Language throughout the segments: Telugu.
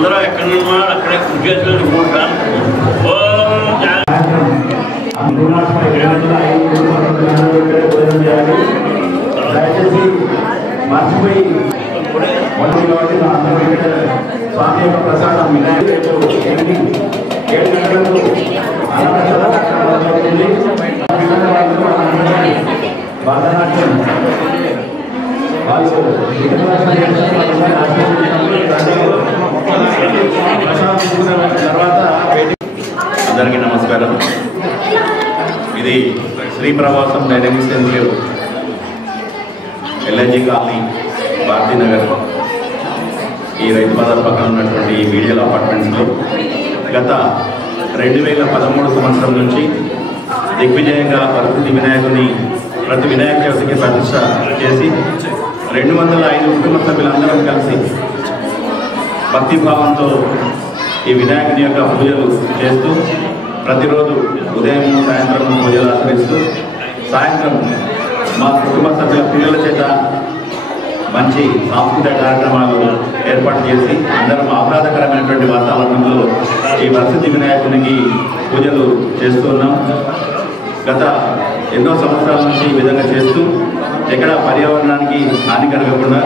అందరూ ఎక్కడ అక్కడే కృషి చేసుకుని ఉంటాం. దయచేసి మర్చిపోయి కాబట్టి స్వామి యొక్క ప్రసాదం వినాయకుడు 7 గంటలకు భరతనాట్యం తర్వాత అందరికీ నమస్కారం. ఇది Shri Pravasam dynamics enclave LIG colony Bharatinagar ఈ రైతు బజార్ పక్కన ఉన్నటువంటి ఈ మీడియల్ అపార్ట్మెంట్స్లో గత 2013 సంవత్సరం నుంచి దిగ్విజయంగా ప్రకృతి వినాయకుని ప్రతి వినాయక చవితికి ప్రతిష్ట చేసి 205 కుటుంబ సభ్యులందరం కలిసి భక్తిభావంతో ఈ వినాయకుని యొక్క పూజలు చేస్తూ ప్రతిరోజు ఉదయం సాయంత్రం పూజలు ఆచరిస్తూ సాయంత్రం మా కుటుంబ సభ్యుల పిల్లల చేత మంచి సాంస్కృతిక కార్యక్రమాలు ఏర్పాటు చేసి అందరం ఆహ్లాదకరమైనటువంటి వాతావరణంలో ఈ ప్రసిద్ధి వినాయకునికి పూజలు చేస్తున్నాం. గత ఎన్నో సంవత్సరాల నుంచి ఈ విధంగా చేస్తూ ఎక్కడ పర్యావరణానికి హాని కలగకుండా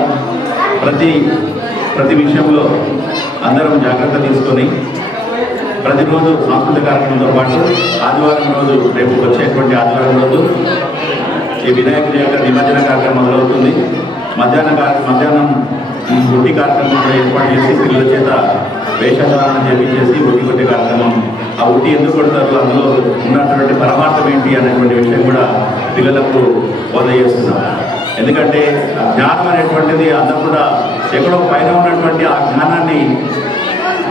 ప్రతి విషయంలో అందరం జాగ్రత్త తీసుకొని ప్రతిరోజు సాంస్కృతిక కార్యక్రమంతో పాటు ఆదివారం రోజు రేపు వచ్చేటువంటి ఆదివారం రోజు ఈ వినాయకుడి యొక్క నిమజ్జన కార్యక్రమం మొదలవుతుంది. మధ్యాహ్నం ఉట్టి కార్యక్రమం కూడా ఏర్పాటు చేసి పిల్లల చేత వేషధారణ చేపించేసి ఉట్టి కొట్టే కార్యక్రమం. ఆ ఉట్టి ఎందుకు కొడతారు, అందులో ఉన్నటువంటి పరమార్థం ఏంటి అనేటువంటి విషయం కూడా పిల్లలకు బోధ చేస్తున్నాం. ఎందుకంటే జ్ఞానం అనేటువంటిది అందరూ కూడా ఎక్కడో పైన ఉన్నటువంటి ఆ జ్ఞానాన్ని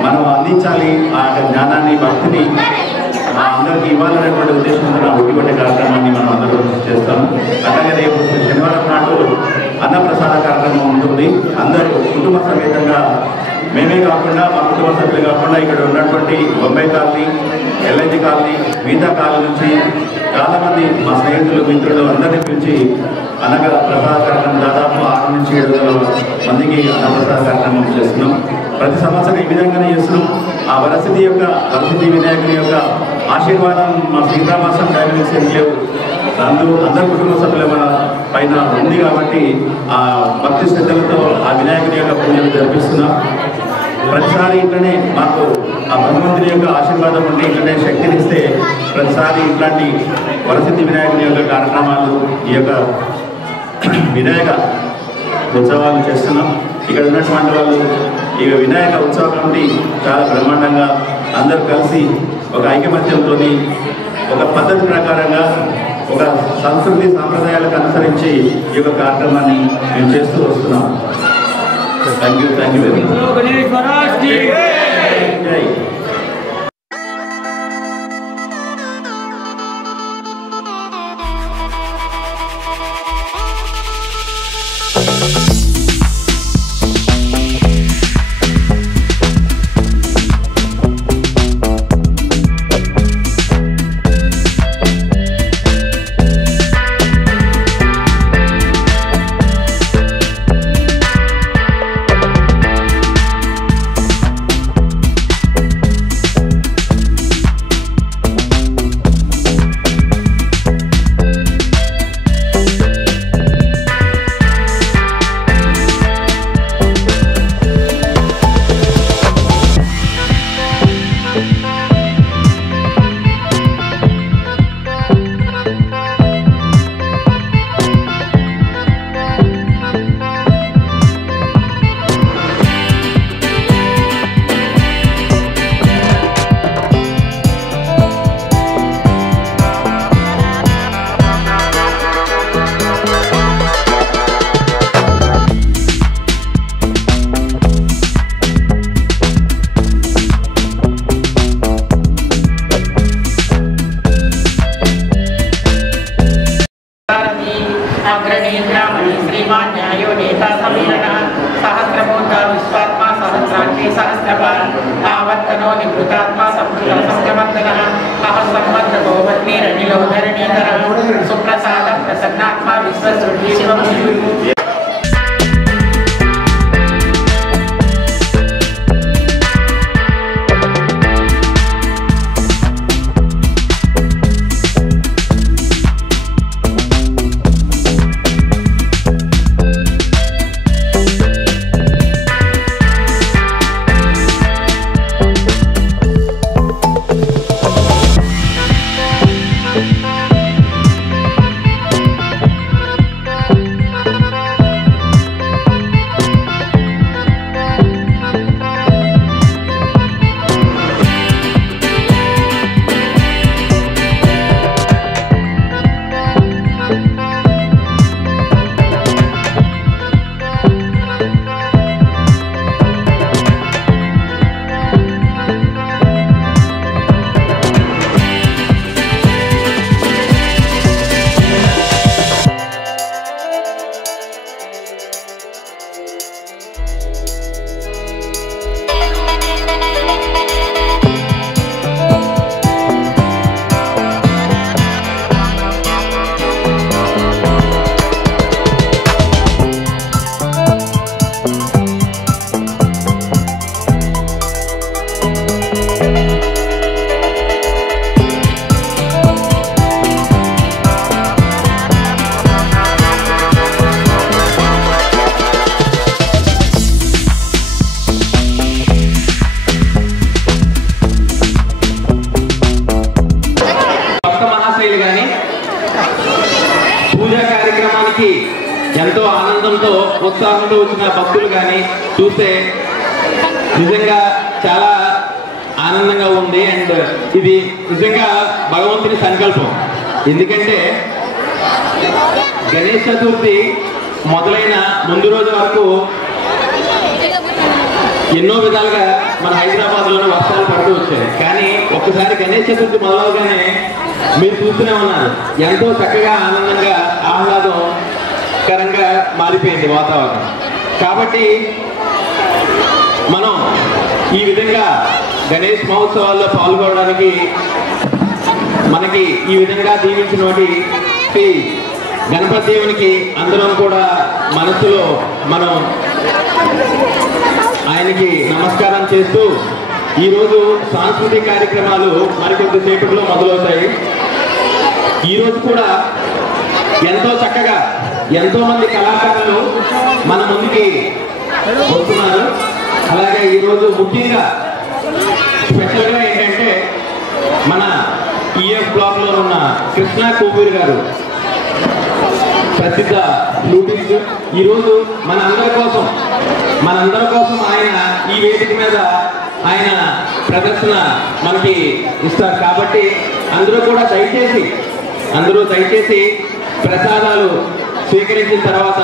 మనం అందించాలి. ఆ జ్ఞానాన్ని భక్తిని అందరికీ ఇవ్వాలనేటువంటి ఉద్దేశంతో ఉట్టి కొట్టే కార్యక్రమాన్ని మనం అందరూ చేస్తాము. అలాగే రేపు శనివారం నాడు అన్నప్రసాద కార్యక్రమం ఉంటుంది. అందరూ కుటుంబ సమేతంగా మేమే కాకుండా మా కుటుంబ సభ్యులు కాకుండా ఇక్కడ ఉన్నటువంటి బొంబాయి కాలనీ, ఎల్ఐజీ కాలనీ, మిగతా కాలనీ నుంచి చాలామంది మా స్నేహితులు మిత్రులు అందరినీ పిలిచి ప్రసాద కార్యక్రమం దాదాపు 6 నుంచి 7 మందికి అన్నప్రసాద కార్యక్రమం చేస్తున్నాం. ప్రతి సంవత్సరం ఈ విధంగానే చేస్తున్నాం. ఆ వరసిద్ధి వినాయకుని యొక్క ఆశీర్వాదం మా శ్రీరామాసం డైనమిక్స్ ఎన్క్లేవ్ అందరి కుటుంబ సభ్యుల పైన ఉంది కాబట్టి ఆ భక్తి శ్రద్ధలతో ఆ వినాయకుని యొక్క పూజలు జరిపిస్తున్నాం. ప్రతిసారి ఇట్లనే మాకు ఆ భగవంతుని యొక్క ఆశీర్వాదం ఉంటే ఇట్లనే శక్తినిస్తే ప్రతిసారి ఇట్లాంటి వరసిద్ధి వినాయకుని యొక్క కార్యక్రమాలు ఈ యొక్క వినాయక ఉత్సవాలు చేస్తున్నాం. ఇక్కడ ఉన్నటువంటి వాళ్ళు ఈ వినాయక ఉత్సవ కమిటీ చాలా బ్రహ్మాండంగా అందరూ కలిసి ఒక ఐకమత్యంతో ఒక పద్ధతి ప్రకారంగా ఒక సంస్కృతి సాంప్రదాయాలకు అనుసరించి ఈ యొక్క కార్యక్రమాన్ని మేము చేస్తూ వస్తున్నాం. Thank you very much. జై. सुप्रसाद प्रसन्नात्मा विश्वसृष्टि మంది వచ్చిన భక్తులు కానీ చూస్తే నిజంగా చాలా ఆనందంగా ఉంది. అండ్ ఇది నిజంగా భగవంతుని సంకల్పం. ఎందుకంటే గణేష్ చతుర్థి మొదలైన ముందు రోజు వరకు ఎన్నో విధాలుగా మన హైదరాబాద్లోనే వర్షాలు పడుతూ వచ్చాయి. కానీ ఒక్కసారి గణేష్ చతుర్థి మొదలవగానే మీరు చూస్తూనే ఉన్నారు, ఎంతో చక్కగా ఆనందంగా ఆహ్లాదకరంగా మారిపోయింది వాతావరణం. కాబట్టి మనం ఈ విధంగా గణేష్ మహోత్సవాల్లో పాల్గొనడానికి మనకి ఈ విధంగా దీవించినటువంటి గణపతి దేవునికి అందరం కూడా మనసులో మనం ఆయనకి నమస్కారం చేస్తూ ఈరోజు సాంస్కృతిక కార్యక్రమాలు మరికొద్దిసేపట్లో మొదలవుతాయి. ఈరోజు కూడా ఎంతో చక్కగా ఎంతో మంది కళాకారులు మన ముందుకి వస్తున్నారు. అలాగే ఈరోజు ముఖ్యంగా స్పెషల్గా ఏంటంటే మన ఈఎఫ్ బ్లాక్లో ఉన్న కృష్ణ కోవూరి గారు, ప్రసిద్ధ ఫ్లూటిస్ట్, ఈరోజు మనందరి కోసం ఆయన ఈ వేదిక మీద ఆయన ప్రదర్శన మనకి ఇస్తారు. కాబట్టి అందరూ దయచేసి ప్రసాదాలు స్వీకరించిన తర్వాత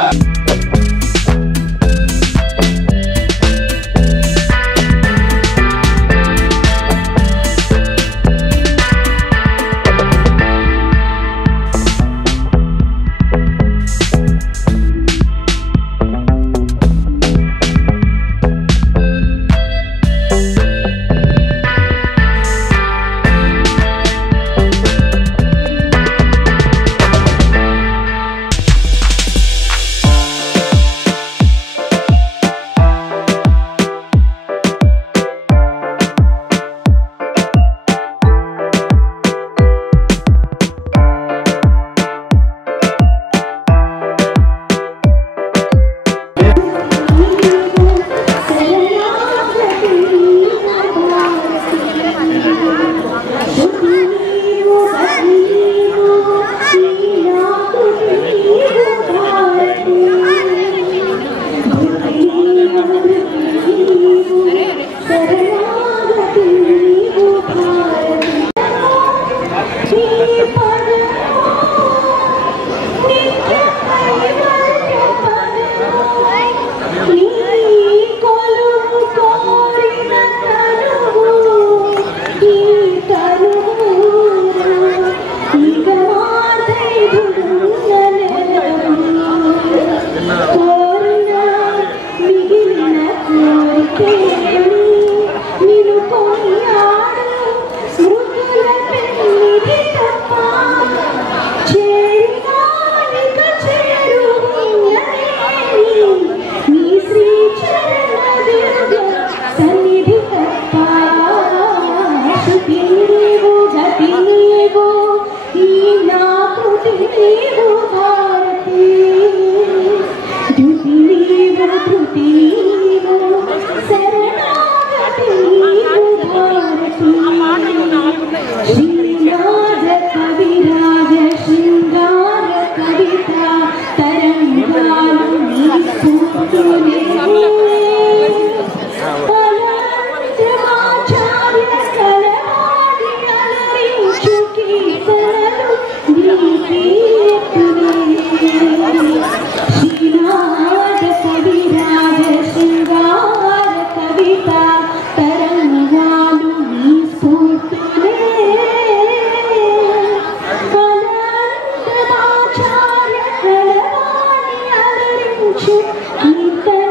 Keep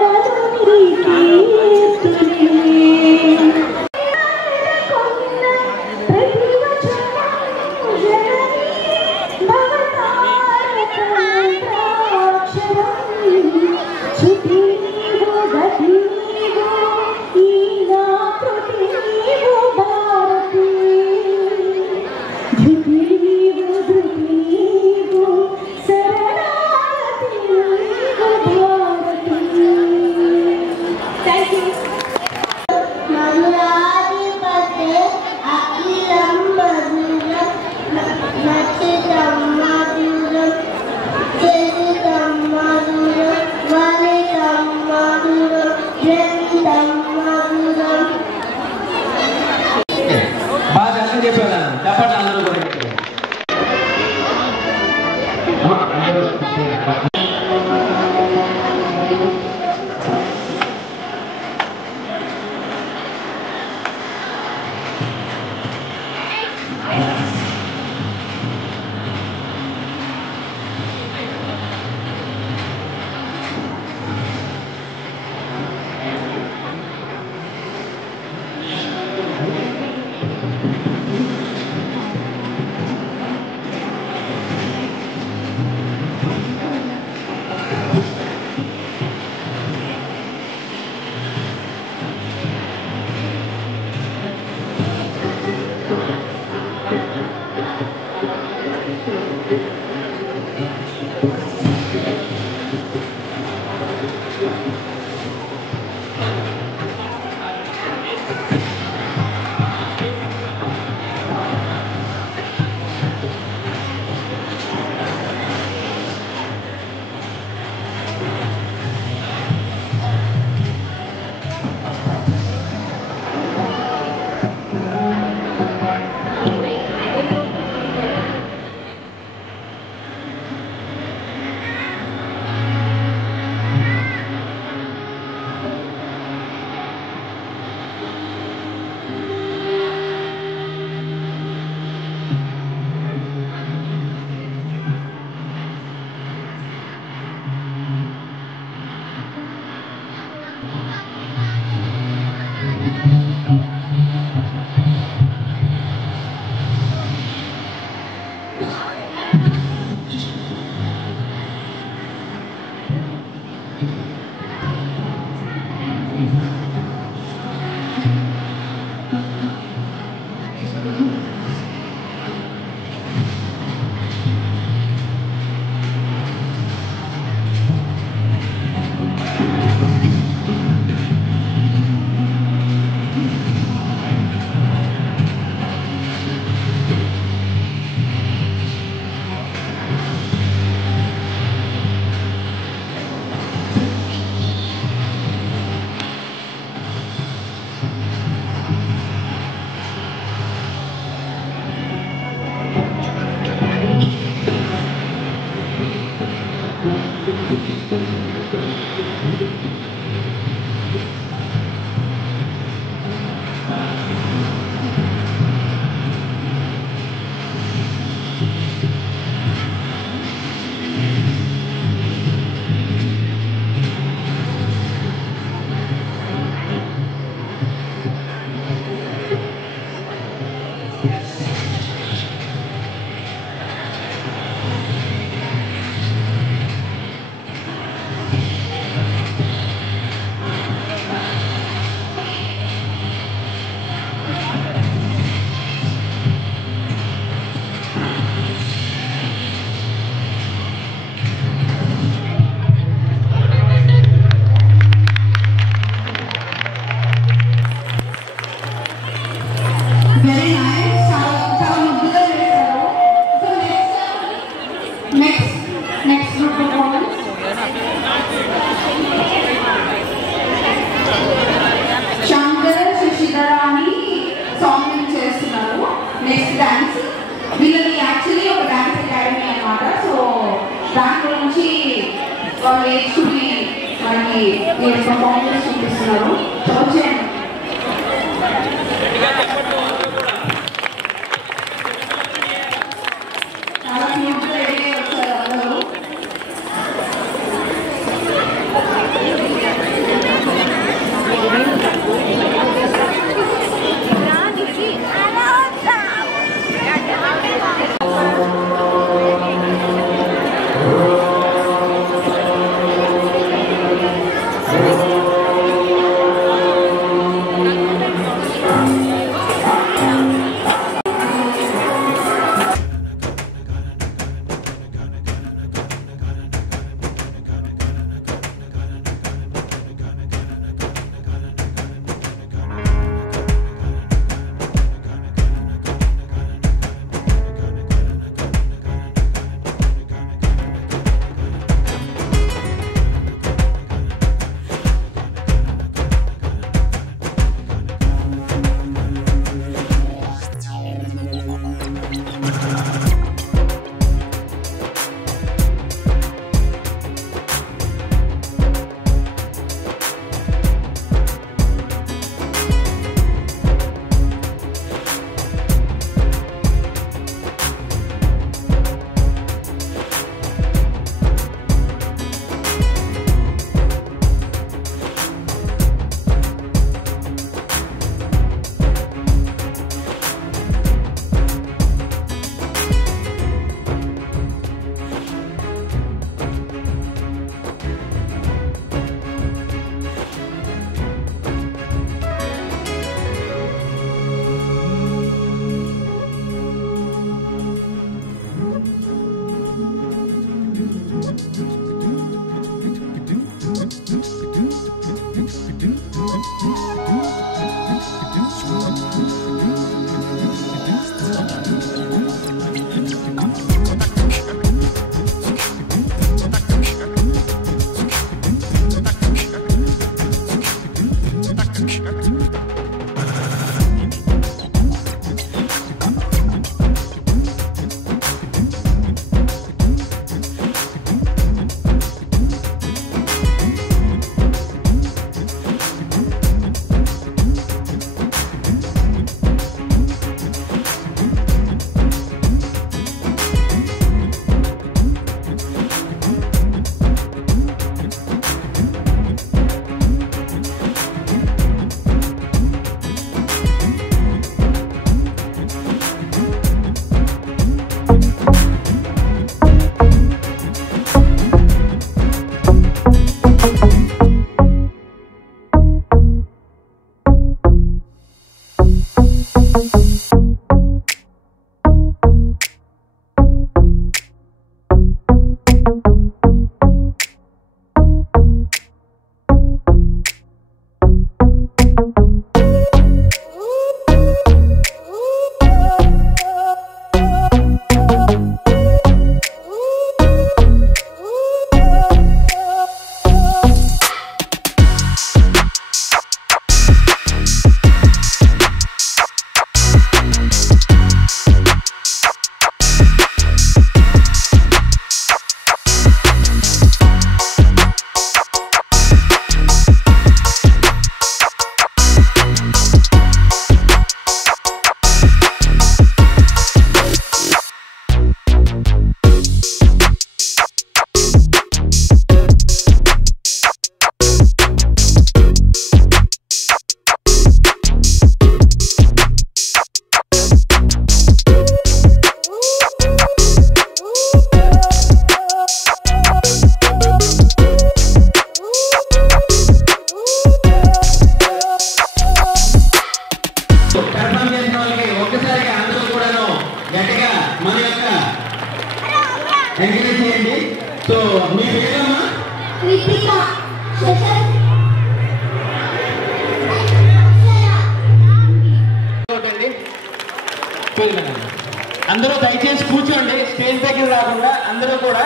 కూడా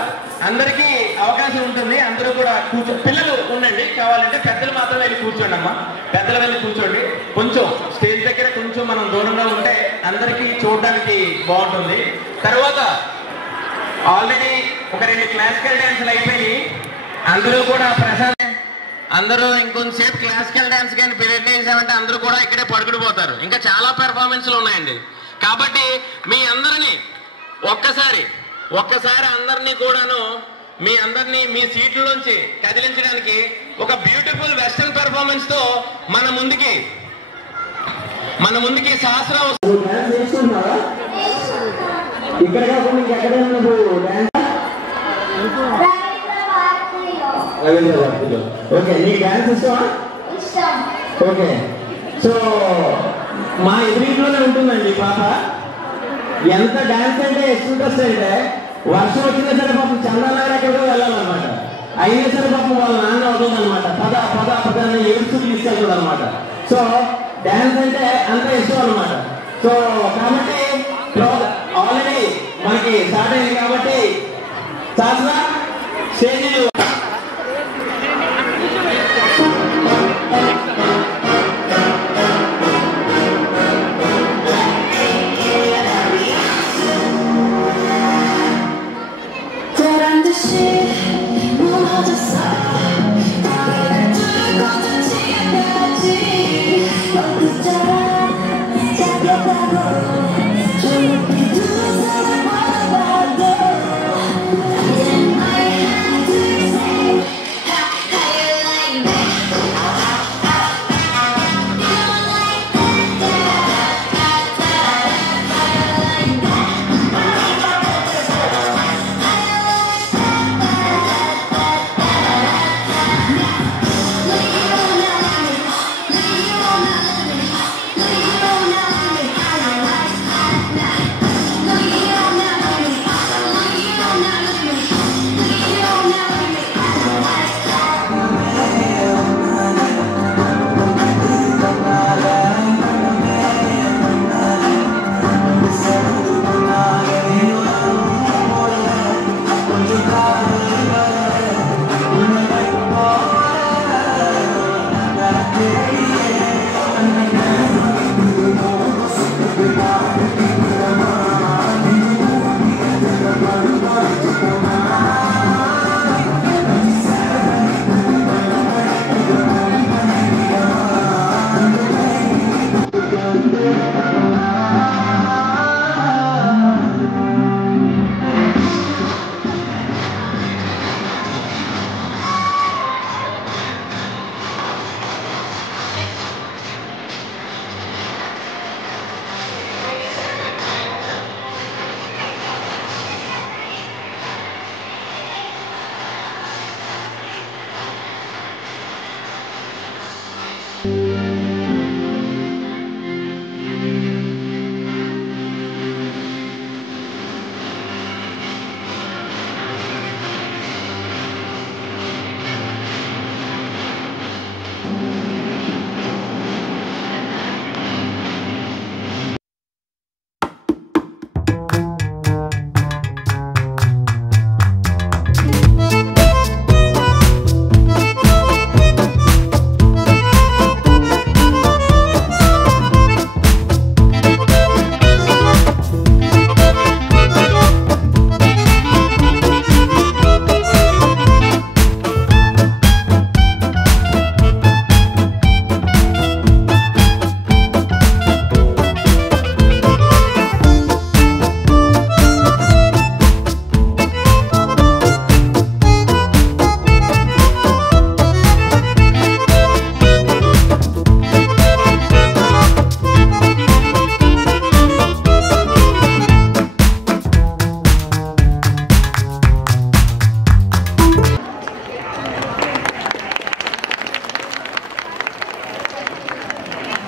అందరికీ అవకాశం ఉంటుంది. అందరూ కూడా పిల్లలు ఉండండి, కావాలంటే పెద్దలు మాత్రం వెళ్ళి కూర్చోండి అమ్మా. పెద్దలు వెళ్ళి కూర్చోండి. కొంచెం స్టేజ్ దగ్గర కొంచెం మనం దూరంగా ఉంటే అందరికీ చూడడానికి బాగుంటుంది. తర్వాత ఆల్రెడీ ఒక 2 క్లాసికల్ డాన్సులు అయిపోయి అందరూ కూడా అందరూ ఇంకొంతసేపు క్లాసికల్ డాన్స్ కానీ పీరియడ్ చేసామంటే అందరూ కూడా ఇక్కడే పడుకుడిపోతారు. ఇంకా చాలా పెర్ఫార్మెన్స్లు ఉన్నాయండి. కాబట్టి మీ అందరినీ ఒక్కసారి అందరినీ కూడాను మీ అందరినీ మీ సీట్లలోంచి కదిలించడానికి ఒక బ్యూటిఫుల్ వెస్టర్న్ పెర్ఫార్మెన్స్ తో మన ముందుకి శాస్త్రం ఇక్కడ ఓకే, నీకు డాన్స్ ఇష్టమా? ఓకే, సో మా ఎదురింట్లోనే ఉంటుందండి పాప. ఎంత డాన్స్ అంటే ఇంట్రెస్ట్ అంటే వర్షం వచ్చినా సరే పాపం చందాలాగా ఎక్కడికో వెళ్ళాలన్నమాట. అయినా సరే పాపం వాళ్ళ నాన్న అవుతుందన్నమాట. పద అని ఏడుస్తూ తీసుకెళ్తుంది అనమాట. సో డాన్స్ అంటే అంత ఇష్టం అనమాట. సో కాబట్టి ఆల్రెడీ మనకి స్టార్ట్ అయింది కాబట్టి శాస్త్ర స్టేజ్ Yeah.